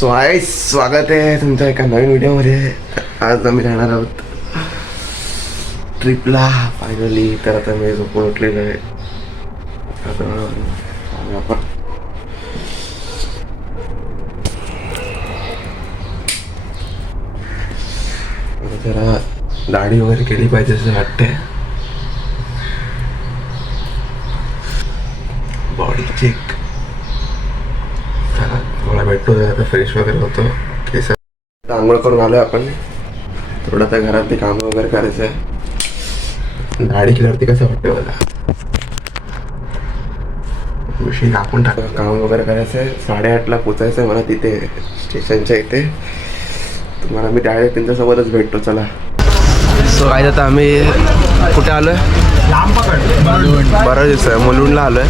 So हाय, स्वागत आहे तुमच्या एका नवीन व्हिडिओमध्ये. आज आम्ही राहणार आहोत ट्रिपला फायनली. तर आता मी झोपून उठलेलो आहे. आपण जरा दाढी वगैरे केली पाहिजे असं वाटतंय. बॉडी चेक मला भेटतो. आता फ्रेश वगैरे होतो. केस आंघोळ करून आलो आपण. थोडं आता घरातली कामं वगैरे करायचं आहे. दाढी केल्यावरती कसं वाटतं मला. विषयी कापून टाका. काम वगैरे करायचं आहे. 8:30ला पोचायचं आहे मला तिथे स्टेशनच्या इथे. तुम्हाला मी डायरेक्ट त्यांच्यासोबतच भेटतो. चला. सो काय आता आम्ही कुठे आलो आहे? बरं दिवस आहे. मुलुंडला आलो आहे.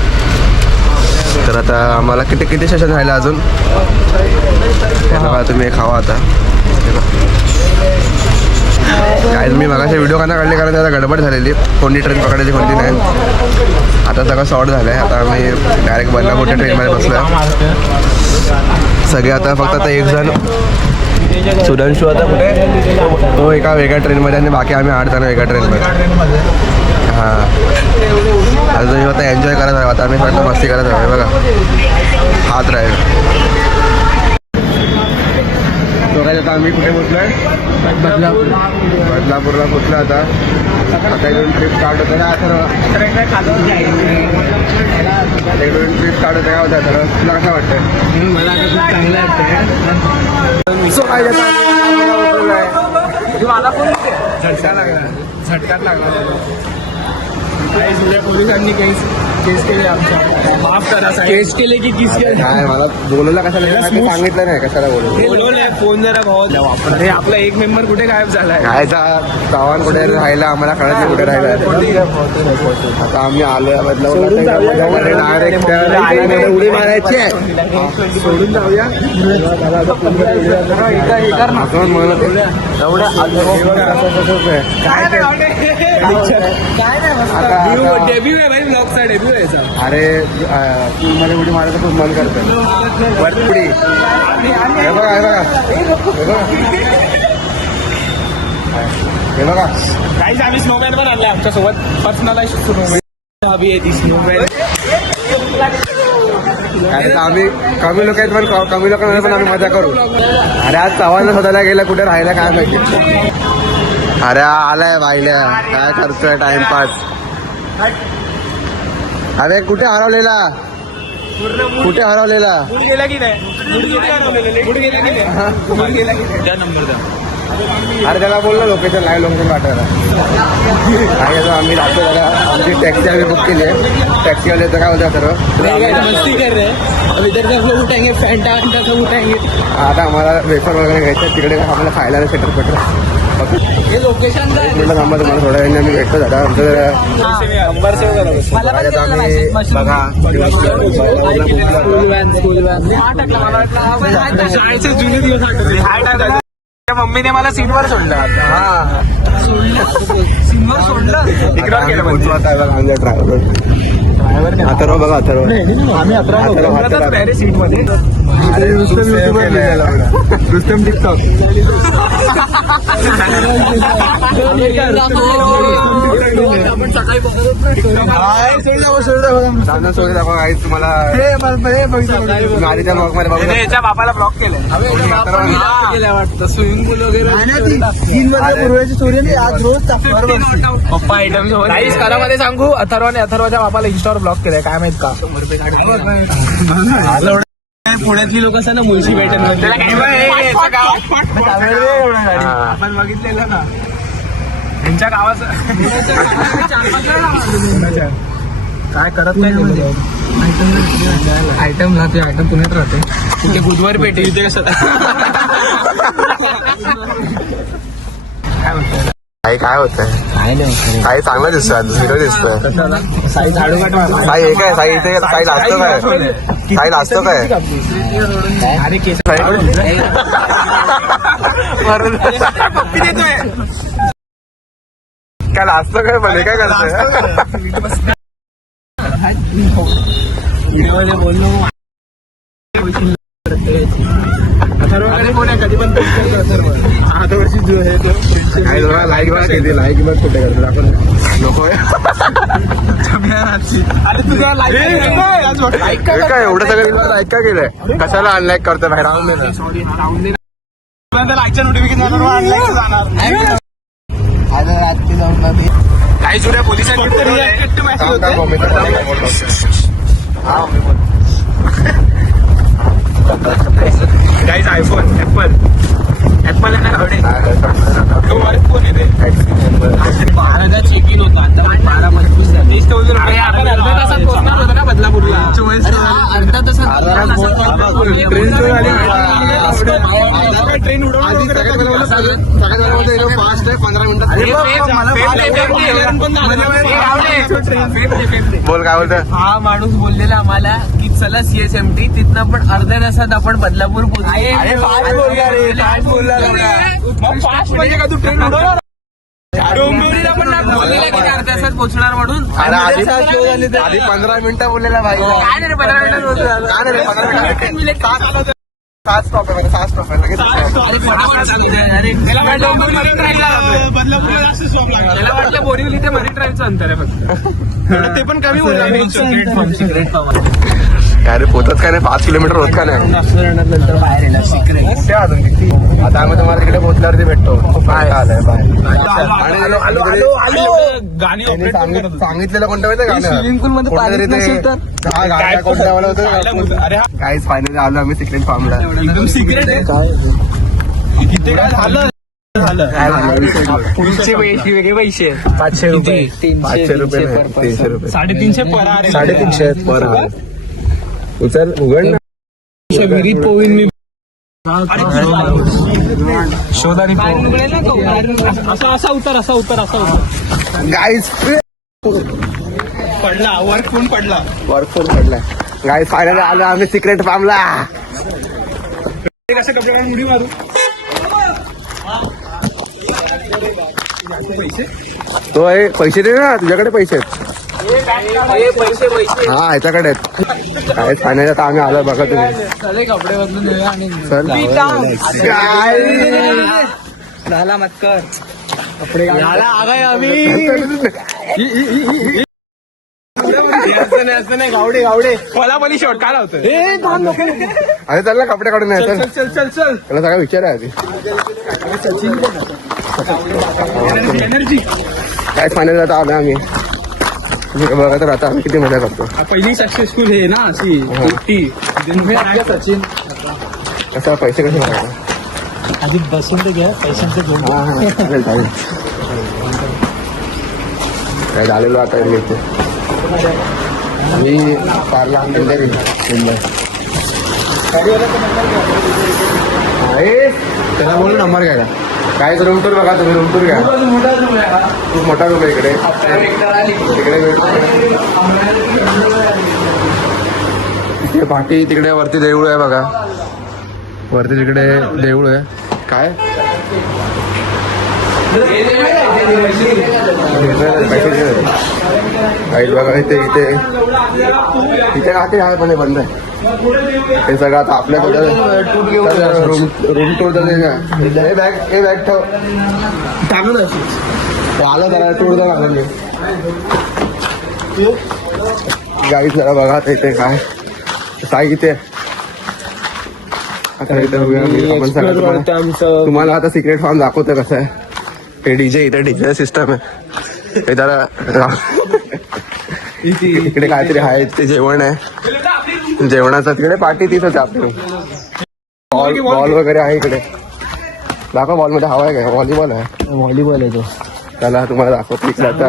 तर आता आम्हाला किती सेशन राहिलं अजून. बघा तुम्ही खावा आता. काय मी मगाशी व्हिडिओ का काढले कारण त्याला गडबड झालेली. कोणती ट्रेन पकडायची कोणती नाही. आता सगळं सॉर्ट झालं आहे. आता आम्ही डायरेक्ट बदलापूरच्या ट्रेनमध्ये बसलो आहे सगळे. आता फक्त आता एक जण सुधांशू आता कुठे, तो एका वेगळ्या ट्रेनमध्ये आणि बाकी आम्ही 8 जण वेगळ्या ट्रेनमध्ये. हां, आता तुम्ही आता एन्जॉय करत राहा. आता आम्ही फक्त मस्ती करत राहू. बघा हात राहील. तो काय आता आम्ही कुठे पोचलो आहे? बदलापूरला पोचलो. आता इथून ट्रिप स्टार्ट होतं ना. इथून ट्रिप स्टार्ट होतं. काय होतं तर तुला कसं वाटतं? मला चांगलं वाटतं. सो काय झटकाच लागला. पोलिसांनी केस केले आमच्या. माफ करा केस केले की किस केले काय मला बोलवलं कशाला सांगितलं नाही. कशाला बोलवलं फोन जरा भाव. अरे आपला एक मेंबर कुठे गायब झालाय. कायचा चव्हाण कुठे राहिला आम्हाला कळत नाही कुठे राहिला. आता आम्ही आलोय डायरेक्ट उडी मारायची आहे. सोडून जाऊया अरे मला उडी मारायचं खूप मन करतं. वरपुडी हे बघा हे बघा काहीच. आम्ही स्नोमॅन पण आणले आमच्यासोबत. पर्सनलाइज स्नोमॅन हवी आहे ती स्नोमॅन. आम्ही कमी लोक आहेत पण कमी लोकांना पण आम्ही मजा करू. अरे आज चव्हाण शोधायला गेला कुठे राहिला काय माहिती. अरे आलाय बाईल्या काय करतोय टाइमपास. अरे कुठे हरवलेला अरे त्याला बोललो लोकेशन लाईव्ह लोकेशन पाठवायला. काय आम्ही जातो जरा. आमची टॅक्सी आम्ही बुक केली आहे. टॅक्सीवाल्याचं काय होतं सर्व आता आम्हाला वेफर वगैरे घ्यायचं. तिकडे आम्हाला खायला सेटर पेटर हे लोकेशन नंबर तुम्हाला थोड्या वेळाने आम्ही भेटतो. दादा आमचं मम्मीने मला सीटवर सोडलं. हा सीटवर सोडलं. ड्रायव्हर अथर्व बघा. आम्ही सीट मध्ये रुस्तम टिकटॉक तुम्हाला याच्या बापाला ब्लॉक केलं वाटतं. स्विमिंग पूल वगैरे 3 वर्ष पूर्वीची स्टोरी. आज रोज पप्पा आयटम घरामध्ये सांगू. अथर्वच्या बापाला इंस्टावर ब्लॉक केलंय. काय माहित का. पुण्यातली लोक असं ना मुळशी भेटत आपण बघितलेलं ना त्यांच्या गावाचं. काय करत नाही आयटम राहते. आयटम पुण्यात राहते. तिथे बुधवार पेटे इथे कसं काय होतंय. काय नाही काही चांगलं दिसतोय. हिरो दिसतोय. साई झाडू साई हे काय साई इथे साई लाजतो काय. साई लाजतो काय. अरे केस काय लाजतो काय मध्ये काय करतोय. बोललो लाईक बघा किती लाईक बघ कुठे करतो आपण लोक काय एवढं सगळं लाईक का केलंय कशाला अनलाईक करतो बाहेर राहून काही जुड्या पोलिसांनी गाईज आयफोन ऍपल आहे ना गावडे फोन येते 12चा चेक इन होतो आता 12:25 झाले आपण अर्ध्या तासात पोहोचणार होतो ना बदलापूरला अर्धा तासात ट्रेन उडवून फास्ट आहे 15 मिनिटात बोल काय बोलत हा माणूस बोललेला आम्हाला की चला CSMT तिथनं पण अर्ध्या तासात आपण बदलापूर डोंबिवलीला पण बोललेला की अर्ध्या तासात पोहोचणार म्हणून आधी 15 मिनिटं बोललेला भाई काय नाही रे 15 मिनिटात 7 स्टॉप आहे 7 स्टॉप आहे लगेच त्याला वाटलं बोरिवली ते मरीन ड्राईव्हचं अंतर आहे फक्त ते पण कमी होईल अरे पोतच काय नाही 5 किलोमीटर होत का नाही नंतर बाहेर येणार सिक्रेट अजून किती आता आम्ही तुम्हाला तिकडे पोहोचल्यावरती भेटतो काय आलंय गाणी सांगितलेलं कोणतं माहिती गाणं स्विमिंग पूल मध्ये पाणी नसेल तर गाड्या कोणत्या होतं काहीच फायनली आलो आम्ही सिक्रेट फार्मला एकदम सिक्रेट आहे किती काय झालं वेगळे पैसे 500 रुपये 300 रुपये 350 पर आहे 350 पर उचल उघड ना विहिरीत पोवीन मी शोध आणि असा उतर गाईज पडला वर्क फोन पडला वरफोन पडलाय गाईज फायनली आलो आम्ही सिक्रेट फार्मला कसे कपडे उडी मारू तो आहे पैसे दे ना तुझ्याकडे पैसे आहेत हा ह्याच्याकडे आहेत काय फायनली आता आम्ही आलो बघा तुम्ही कपडे बदलून येऊया आणि चल झाला मत कर कपडे गावडे पलापली शॉट काय होतं अरे चल ना कपडे काढून नाही चल चल चल चल त्याला सगळं विचार आहे आधी एनर्जी काय फायनल आता आलो आम्ही बघा तर आता आम्ही किती मजा करतो पहिली सक्सेसफुल हे ना अशी सचिन कसं पैसे कसे भरायचे आधी बसून तर घ्या पैशांचं घेऊन हा हा चालेल चालेल काय झालेलो आता इथे मी पारला त्याला बोल नंबर घ्यायला काय रूम टूर बघा तुम्ही रूम टूर घ्या खूप मोठा रूम आहे इकडे इकडे पाठी तिकडे वरती देऊळ आहे बघा वरती तिकडे देऊळ आहे काय काही बघा इथे इथे इथे आके आहे पण हे बंद आहे हे सगळं आता आपल्या रूम टूर हे बॅग ठेव आलं जरा टूर जर आलं गाडी जरा बघा इथे काय साई इथे आता इथे आपण सगळं तुम्हाला आता सिक्रेट फार्म दाखवतो कसं आहे हे डीजे इथे डीजे सिस्टम आहे हे जरा इकडे काहीतरी आहे ते जेवण आहे जेवणाचं तिकडे पार्टी तीच होते आपली बॉल वगैरे आहे इकडे दाखव बॉल मध्ये हवा आहे काय व्हॉलीबॉल आहे तो त्याला तुम्हाला दाखवतो इकडे आता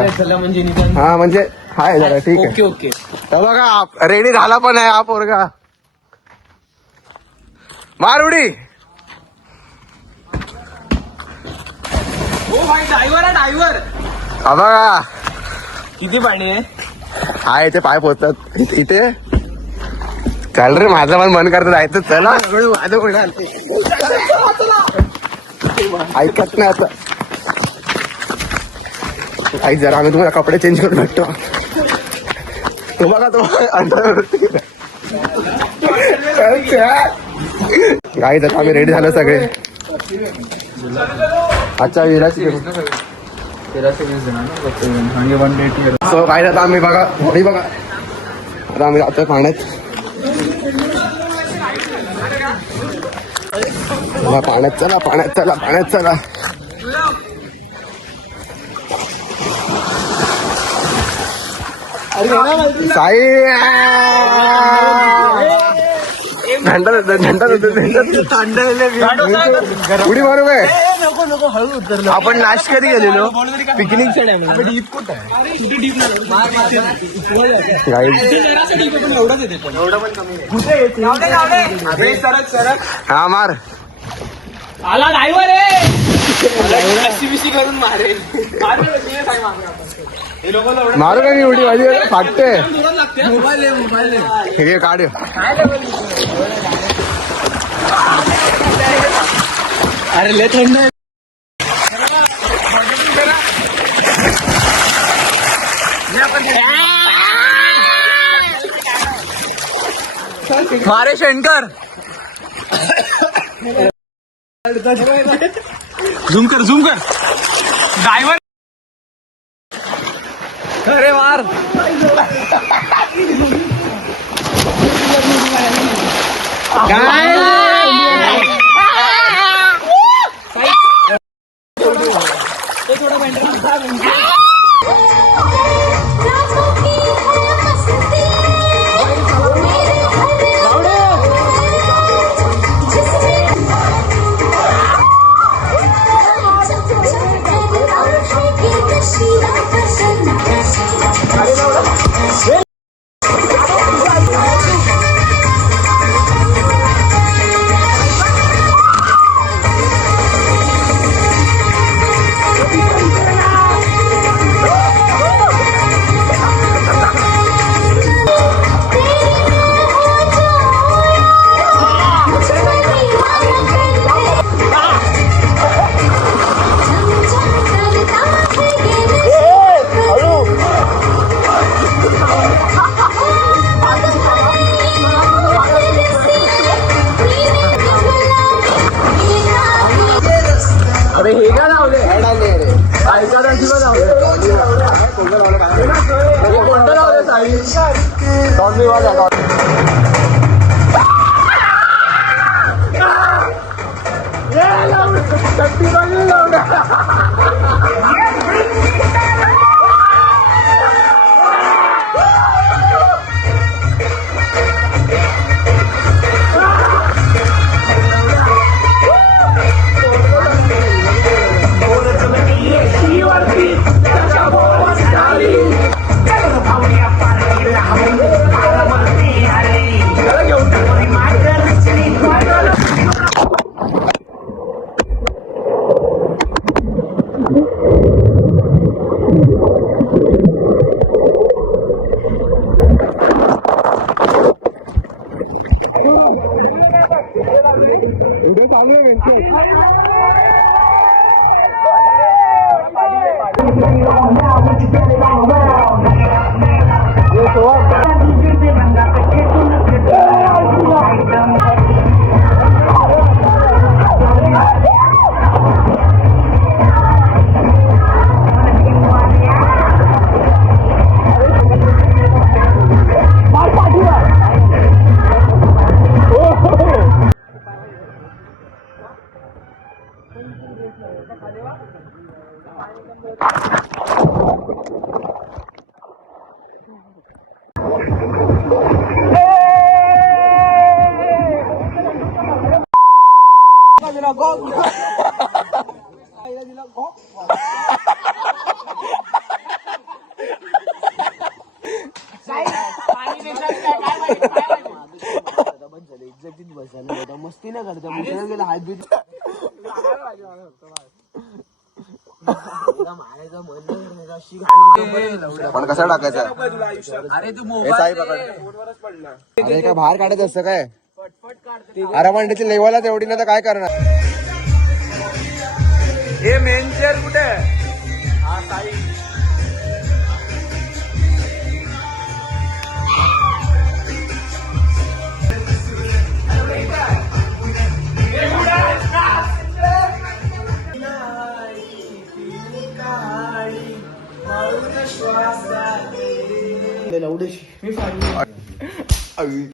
हा म्हणजे हाय जरा ठीक आहे ओके तर बघा रेडी झाला पण आहे हा पोरगा मार उडी ड्रायव्हर हा बघा किती पाणी आहे हा इथे पाय पोचतात इथे चल रे माझं पण मन करतं जायचं चला ऐकत नाही आता ऐक जरा आम्ही तुम्हाला कपडे चेंज करून भेटतो तुम्हाला गाईच आता आम्ही रेडी झालो सगळे अच्छा विराची सो काय आता आम्ही बघा होडी बघा आता आम्ही जातोय पाण्यात चला पाण्यात चला साई घंटा उडी मारू काय आपण लास्ट कधी गेलेलो पिकनिकच्या हा मार आला ड्रायव्हर करून मारेल मारू का नाही उडी माझी फाटते मोबाईल हे काढ अरे लय थंड आहे. मारे शंकर झूम कर ड्रायव्हर अरे मार अरे हे का लावले कोणतं लावले मस्ती नाही करता गेला हात बीत पण कसा टाकायचा अरे तू अरे काय बाहेर काढायचं असतं काय आरामांडीची लेवलला तेवढी ना तर काय करणार हे मेन चेअर कुठे हा साई पडेल एवढीशी. मी फाडली.